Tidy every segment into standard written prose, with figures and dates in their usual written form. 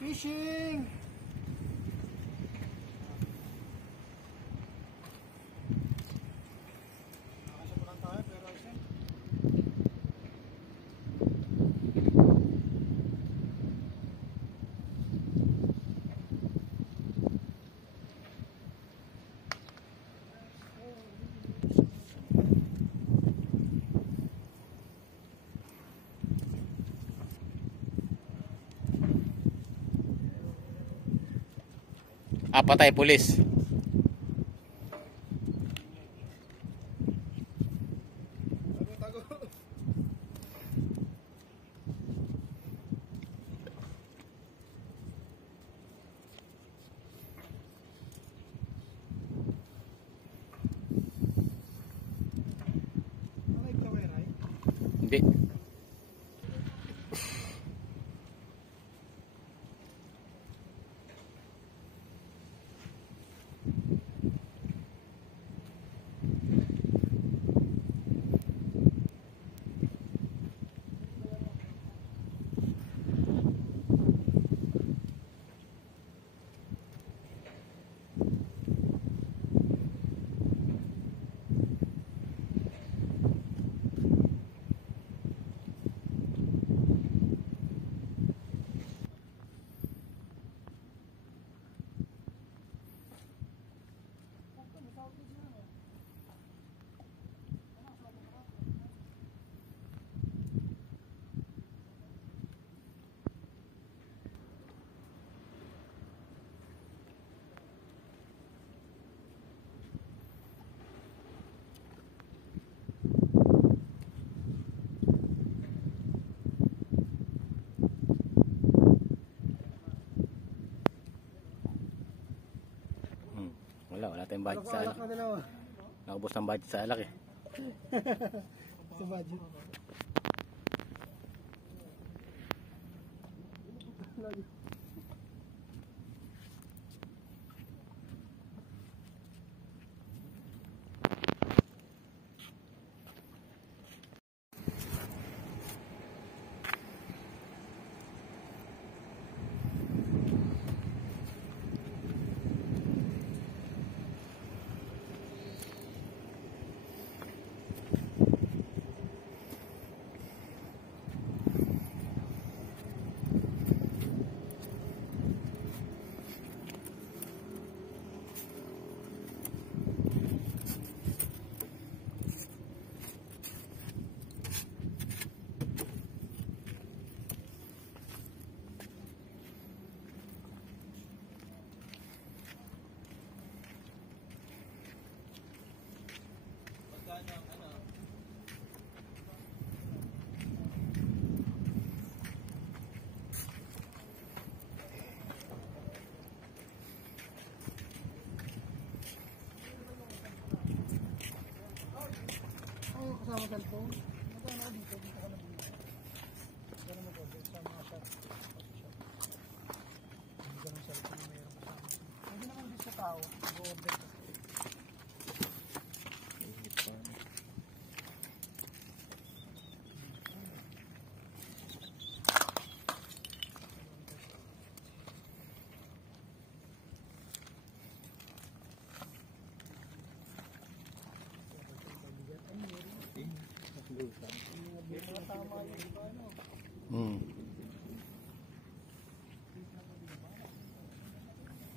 Fishing! Nakasya po lang tayo pero isa. Patay pulis. Tago. Alay ka ba, Ray? Hindi. Wala tayong budget sa alak. Nakubos ng budget sa alak eh. Sa budget. Kasama cellphone. Magkano ako dito? Dito ka na dito. Magkano mo po? Sa mga shop. Hindi ka ng cellphone na mayroon kasama. Hindi naman dito sa tao. Mag-order ka.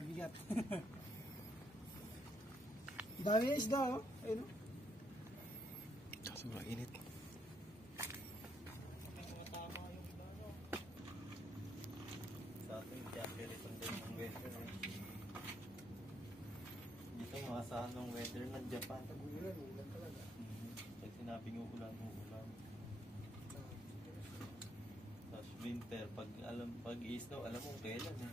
Mabigat. Dami yung isda, oh. Ayun. Sobrang init. Sa ating temperature din ng weather. Dito maasahan ng weather ng Japan. Ulan talaga. Pag sinabing uulan. Tapos winter, pag i-snow, alam mo kailan eh.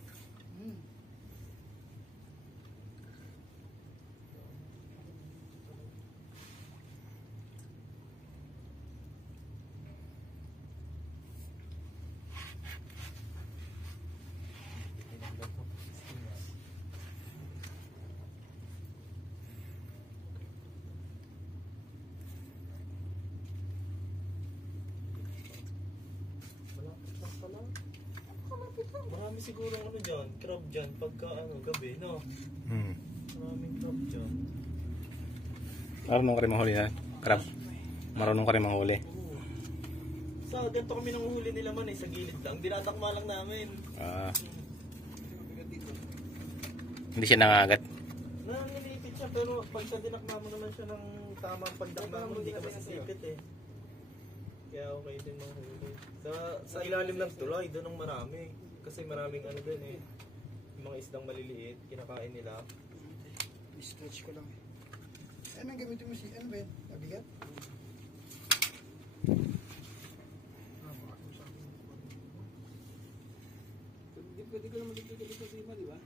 Wala pa pala. Marami siguro ano dyan, crab dyan, pagka ano, gabi, no? Hmm. Maraming crab dyan. Marunong ka rin manghuli na. Crab. Marunong ka rin manghuli. Oo. Sa ganito kami nanguhuli nila man sa gilid lang. Dinatakma lang namin. Ah. Hindi siya nangagat. Nanginipit siya, pero pag sa dinakma mo naman siya ng tamang pagdakma mo, hindi ka masisipit eh. Kaya okay din manghuli. Sa ilalim ng tulay, doon ang marami. Kasi maraming ano doon eh. Yung mga isdang maliliit, kinakain nila. I-stretch ko lang eh. Ano ang gamitin mo si, ano ba yun? Nabigat? Pwede ko naman dito sa ima, di ba?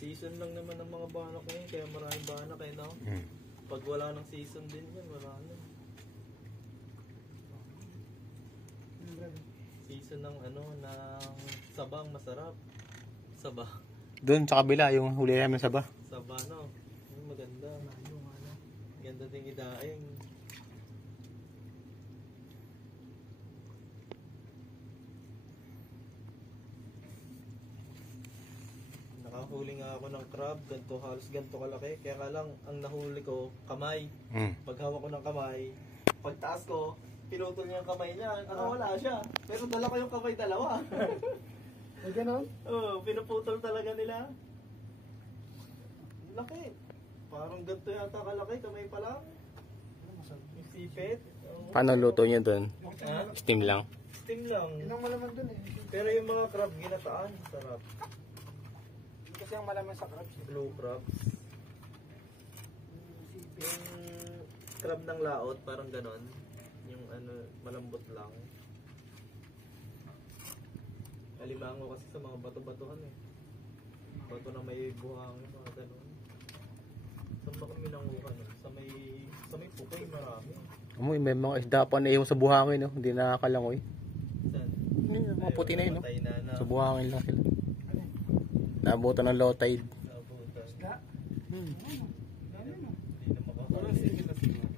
Season lang naman ng mga banak ngayon, kaya maraming banak eh, no? Hmm. Pag wala ng season din yan, wala na. Season ng ano, ng sabang masarap. Saba. Doon sa kabila, yung huli namin sa ba. Saba, no? Yung maganda. Ganda ding idaing. Nakahuli nga ako ng crab, ganito, halos ganito kalaki. Kaya nga lang, ang nahuli ko, kamay. Hmm. Pag hawak ko ng kamay, pag taas ko, pinutol niya yung kamay niya. Nakawala siya. Pero dala ko yung kamay dalawa. Ay, gano'n? Oo, pinuputol talaga nila. Laki. Parang ganito yata kalaki, kamay pa lang. Yung sipit. Oo. Paano luto niyo doon? Ha? Steam lang. Steam lang. Yun ang malaman dun eh. Pero yung mga crab ginataan, sarap. Kasi ang malaman sa crabs. Blue crabs. Yung crab ng laot, parang ganon. Yung ano, malambot lang. Alimango kasi sa mga bato-batuhan eh. Bato na may buhangin, mga ganon. Saan ba kami nanguha no? Sa may pukoy, marami. Amoy, may mga isda pa na yung sa buhangin, no? Hindi nakakalangoy. Saan? Yung mga puti na yun, no? Patay na. Sa buhangin lang sila. Nabutan ng low tide. Nabutan. Isda? Hindi na makakalimutan na siguro.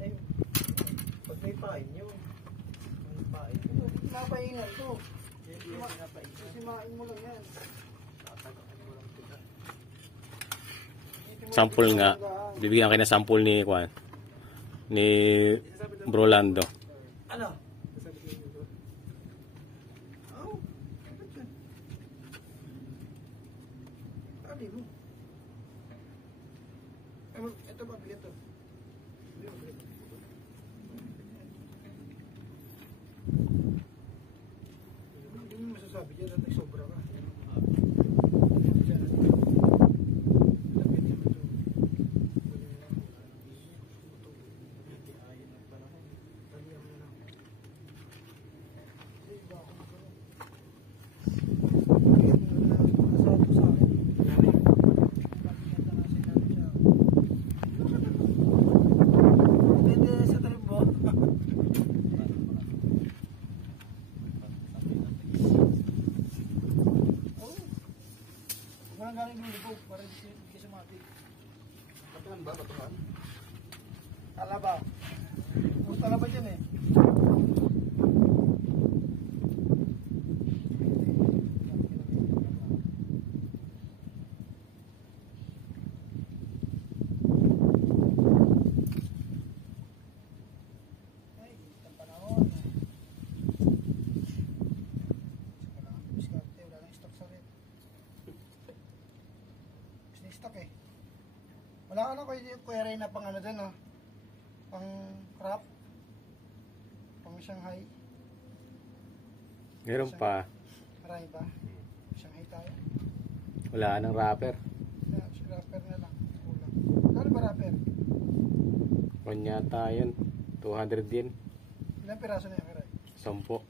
Ay, pag may pain yun. Ang pain. Pinapainan to. Pinapainan. Kasi makain mo lang yan. Sample nga. Bibigyan kayo ng sample ni Juan. Ni Bro Lando. Ano? Oh, dapat yan. Sabi mo. Ito ba, bigat to? Hindi mo masasabi dyan at nagsobra ka. Dyan. Lapit naman to. Talihan mo lang. Ay, iba ako magkaroon. Masabi sa akin. Hindi sa trip mo. Oo. Walang galing lulubog para hindi kasi mati. Batuhan ba? Batuhan? Talaba. Pus talaba dyan eh. Ay, isang panahon. Saka lang ang diskarte, wala nang stock sa rin. Gusto na stock eh. Wala ka na kuya Ray na pang ano dyan ah. Pang wrap. Pang Shanghai. Meron pa. Marami ba? Shanghai tayo. Wala nang wrapper. Wrapper na lang. Kulang. Ano ba wrapper? Kung yata yun. 200 din. Ilang piraso na yan kaya? 10. 10?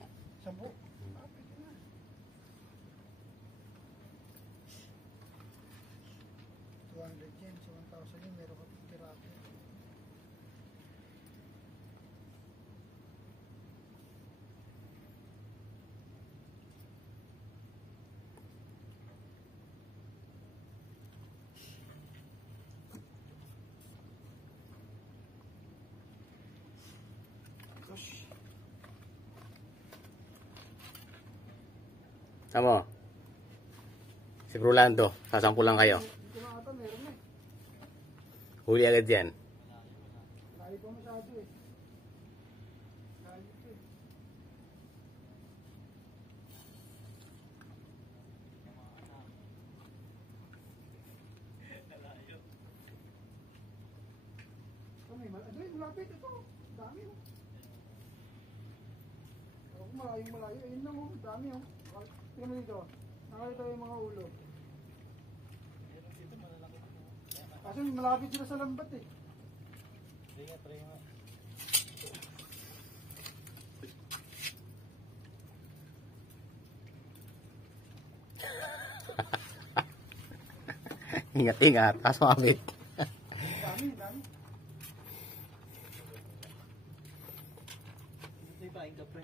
Ah, pwede na. $200 so 1,000 yun, meron ka piraso. Gosh. Tama. Si Rolando, sasampu lang kayo. Dito na ata meron eh. Huli agad yan. Layo pa masyado eh. Layo pa eh. Ito may malapit ito. Dami oh. Ako malayo. Ayun lang oh. Dami oh. Tingnan mo dito. Nakakita yung mga ulo. Kasi malapit sila sa lambat eh. Try nga. Ingat-ingat, kaswabit. Dami. Ito yung paing ka, pre.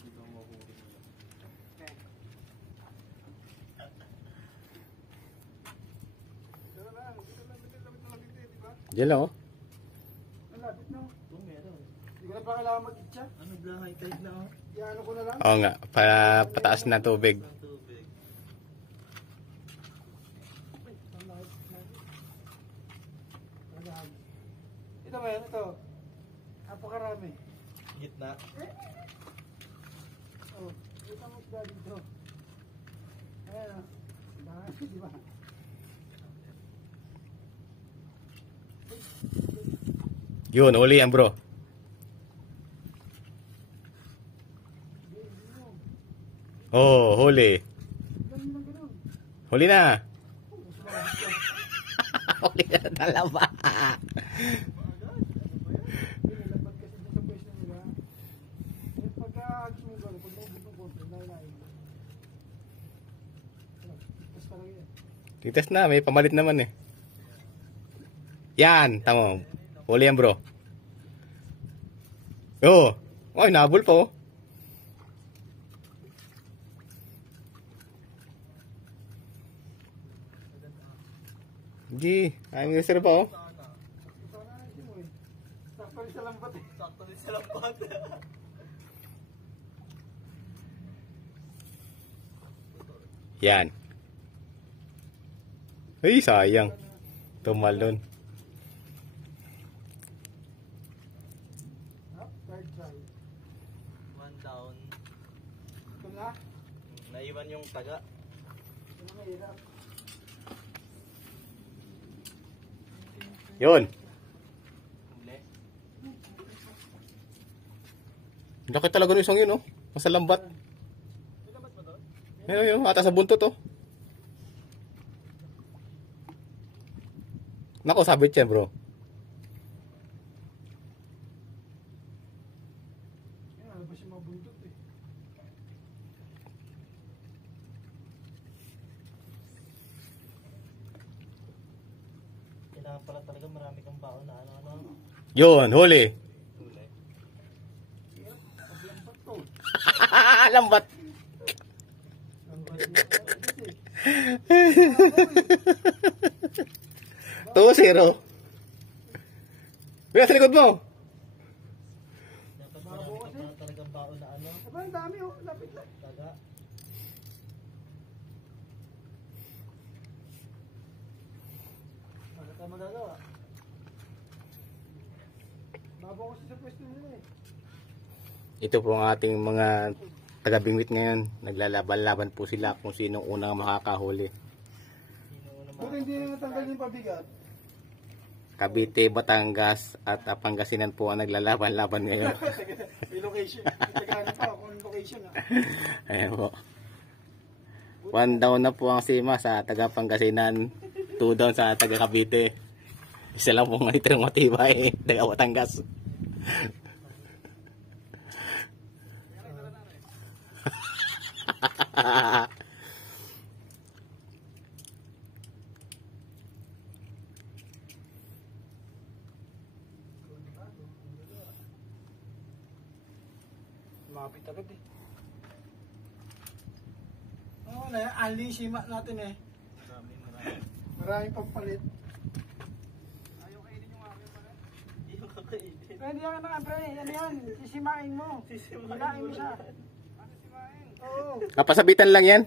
Dito mo huli. Diyan lang oh. Malapit na. Oh, meron. Hindi ko na pa kailangan mag-itcha. Ano bla, high tide na, oh. Iano ko na lang. Oo nga, pataas na tubig. Ang tubig. Ito ba yan? Ito. Napakarami. Gitna. Oh, kita mo isda dito. Ayan o. Dami, di ba? Yun, huli yan bro. Oh, huli. Ganun lang ganun. Huli na. Huli na talaba. Nilapat kasi dyan sa pwesto nila. Eh, pagka-agis mo gano'n, pag naubos ng konti, lain-lain. Tapos parang yan. Titas na, may pamalit naman eh. Yan, tama. Huli yan bro. Oh, ay nabul pa oh. Hindi, ay may sir pa oh. Ito na ayusin mo eh. Sakto rin sa lambat eh. Sakto din sa lambat. Yan. Ay, sayang. Tumalon. Up, third try. One down. Ito na. Naiwan yung taga. Ito na mahirap. Yun. Huli. Laki talaga ng isang yun oh. Nasa lambat. May lambat ba doon? Ayun yun, ata sa buntot oh. Nako, sabit yan bro. Yan, alabas yung mga buntot eh. Kailangan pala talaga marami kang baon na ano-ano. Yun, huli. Huli. Paglambat to. Lambat. Lambat na kasi. 2-0. May sa likod mo. Dapat marami ka pala talagang baon na ano. Aba, ang dami oh. Lapit lang. Taga. Bakit tayo magagawa? Babaw kasi sa pwesto nila eh. Ito po ang ating mga taga-bingwit ngayon. Naglalaban-laban po sila kung sinong unang makakahuli. Sino una Buti hindi na natanggal yung pabigat. Cavite, Batangas at Pangasinan po ang naglalaban-laban ngayon. May location. Itagano pa kung location ah. Ayan po. 1 down na po ang Sima sa taga Pangasinan. 2 down sa taga Cavite. Isa lang po ng itirang matibay. Taga Batangas. Mapit agad eh. Oo na, ali sima natin eh. Maraming pampalit. Ayaw kainin yung aking pala. kainin. Pwede yan naman, pre. Ano yan? Sisimain mo. Hilain mo siya. Oo. Kapasabitan lang yan.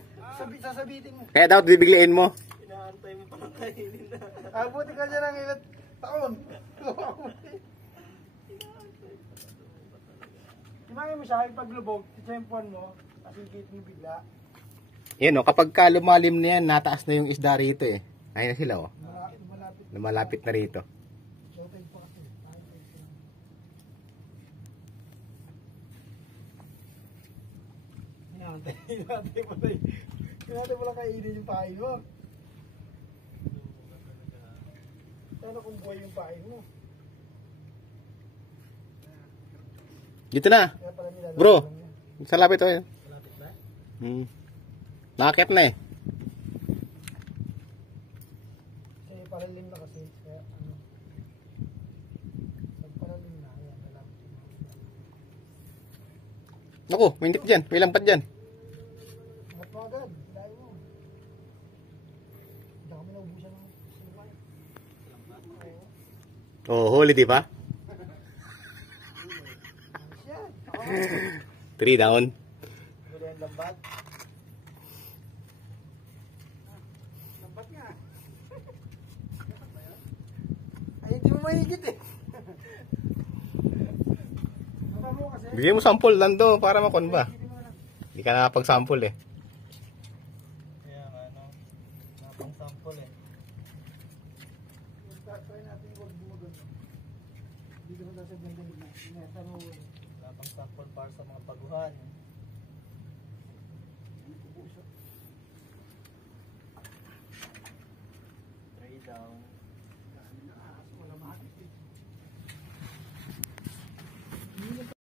Sasabitin mo. Kaya daw bibiglain mo. Inaantay mo palang kainin na. Abuti ka dyan ng ilang taon. Himain mo siya, paglubog, titsempuan mo, pasigit mo bigla. Yan o, kapag ka lumalim na yan, nataas na yung isda rito eh. Ayun na sila o. Malapit. Lumalapit na rito. Showtime pa kasi. Hinatay mo lang kainin yung pain mo. Sana kung buhay yung pain mo. Dito na. Kaya pala nilalagay Bro. lang yan. Sa lapit o yun. Malapit na? Nakakit na eh. Kasi palalim na kasi. Kaya ano. Pag palalim na, ayan, lalapit yung mga. Naku, may indip dyan. May lampat dyan. Angat mo agad, hilahin mo. Hindi kami naubusan ng sumay. Oh, huli di ba? Ayos yan. 3 down. Huli ang lambat. Lambat nga. Ay, hindi mo mahigit eh. Baba mo kasi. Bigyan mo sample Lando para makon ba? Higit mo lang. Hindi ka nakapag-sample eh. Kaya nga ano. Napang sample eh. Try natin yung huwag bumagon. Dito mo daw sa ganda gitna. Tanong mo. Napang sample para sa mga paguhan.